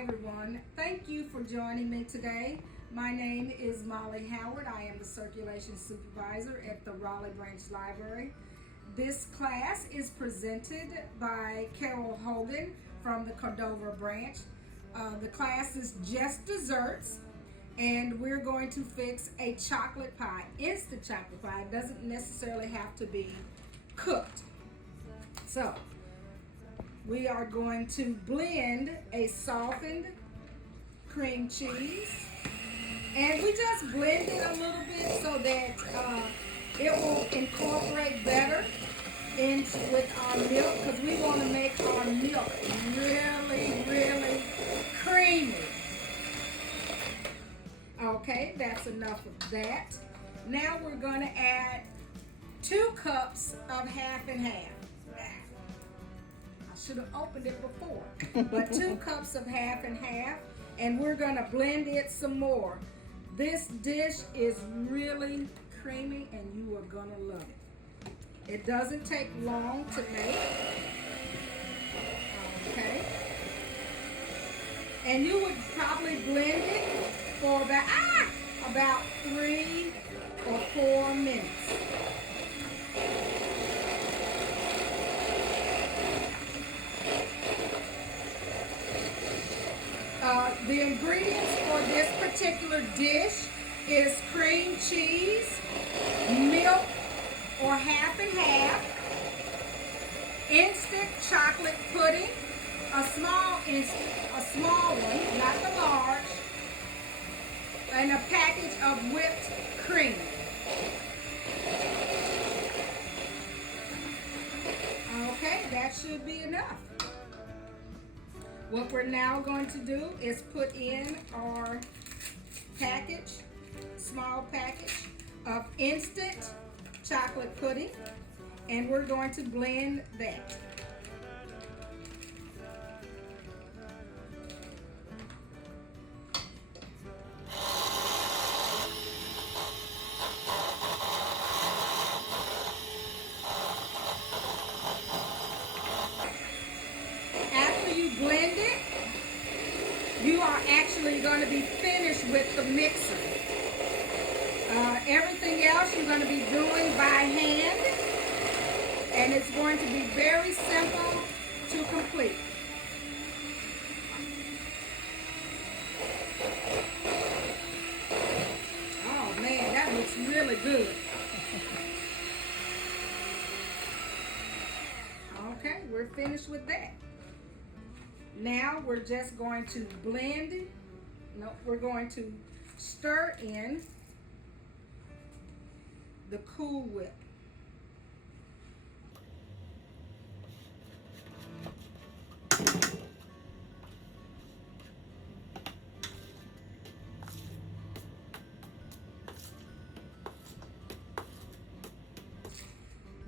everyone. Thank you for joining me today. My name is Molly Howard. I am the circulation supervisor at the Raleigh Branch Library. This class is presented by Carol Hogan from the Cordova branch. The class is just desserts, and we're going to fix a chocolate pie, instant chocolate pie. It doesn't necessarily have to be cooked. So, we are going to blend a softened cream cheese, and we just blend it a little bit so that it will incorporate better with our milk, because we want to make our milk really creamy. Okay, that's enough of that. Now we're going to add 2 cups of half and half. Should have opened it before, but 2 cups of half and half, and we're going to blend it some more. This dish is really creamy, and you are going to love it. It doesn't take long to make. Okay, and you would probably blend it for about 3 or 4 minutes. The ingredients for this particular dish is cream cheese, milk or half and half, instant chocolate pudding, a small one, not the large, and a package of whipped cream. Okay, that should be enough. What we're now going to do is put in our small package of instant chocolate pudding, and we're going to blend that. Blend it, you are actually going to be finished with the mixer. Everything else you're going to be doing by hand, and it's going to be very simple to complete. Oh man, that looks really good. Okay, we're finished with that. Now we're just going to we're going to stir in the Cool Whip.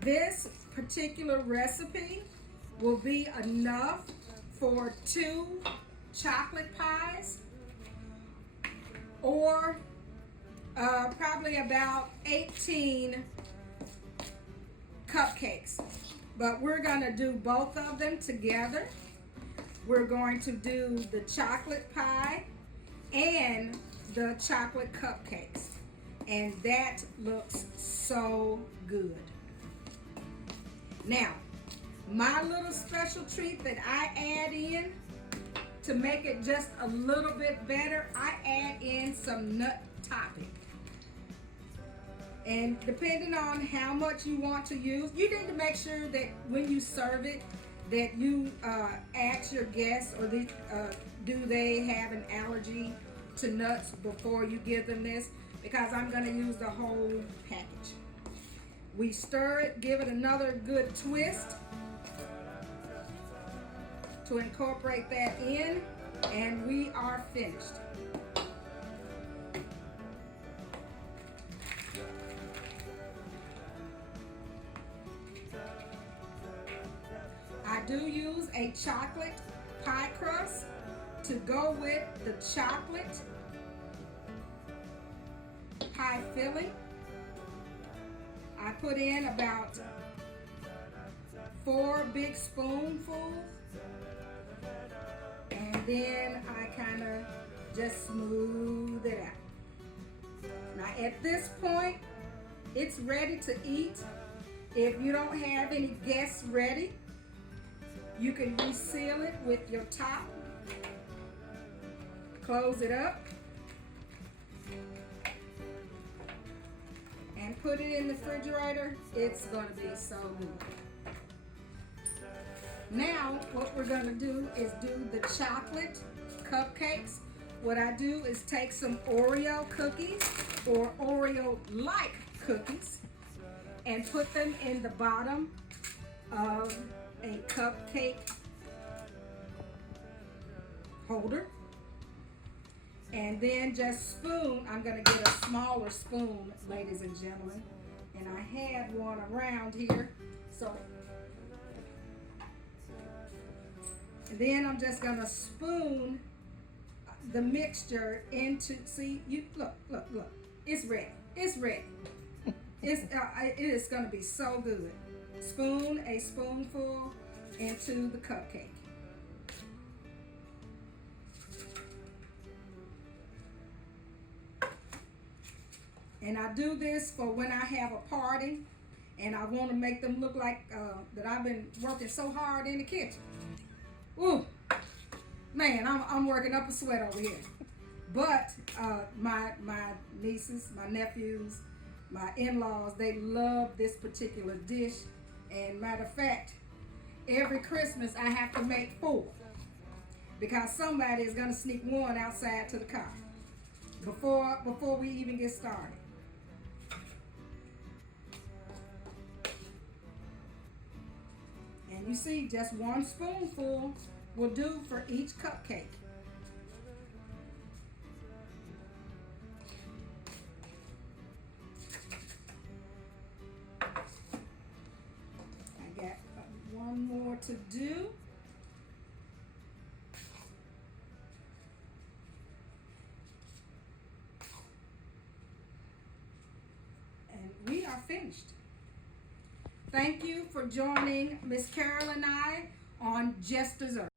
This particular recipe will be enough for 2 chocolate pies, or probably about 18 cupcakes. But we're going to do both of them together. We're going to do the chocolate pie and the chocolate cupcakes, and that looks so good. Now, my little special treat that I add in to make it just a little bit better, I add in some nut topping. And depending on how much you want to use, you need to make sure that when you serve it, that you ask your guests, or do they have an allergy to nuts before you give them this, because I'm going to use the whole package. We stir it, give it another good twist to incorporate that in, and we are finished. I do use a chocolate pie crust to go with the chocolate pie filling. I put in about 4 big spoonfuls, and then I kind of just smooth it out. Now at this point, it's ready to eat. If you don't have any guests ready, you can reseal it with your top. Close it up. And put it in the refrigerator. It's going to be so good. Now, what we're going to do is do the chocolate cupcakes. What I do is take some Oreo cookies or Oreo-like cookies and put them in the bottom of a cupcake holder. And then just spoon, I'm gonna get a smaller spoon, ladies and gentlemen. And I had one around here, so. And then I'm just gonna spoon the mixture into, see, you look, it's ready, it's ready. It is gonna be so good. Spoon a spoonful into the cupcake. And I do this for when I have a party and I want to make them look like that I've been working so hard in the kitchen. Ooh, man, I'm working up a sweat over here. But my nieces, my nephews, my in-laws, they love this particular dish. And matter of fact, every Christmas I have to make 4 because somebody is going to sneak one outside to the car before we even get started. And you see, just 1 spoonful will do for each cupcake. I got 1 more to do. And we are finished. Thank you for joining Miss Carol and I on Just Dessert.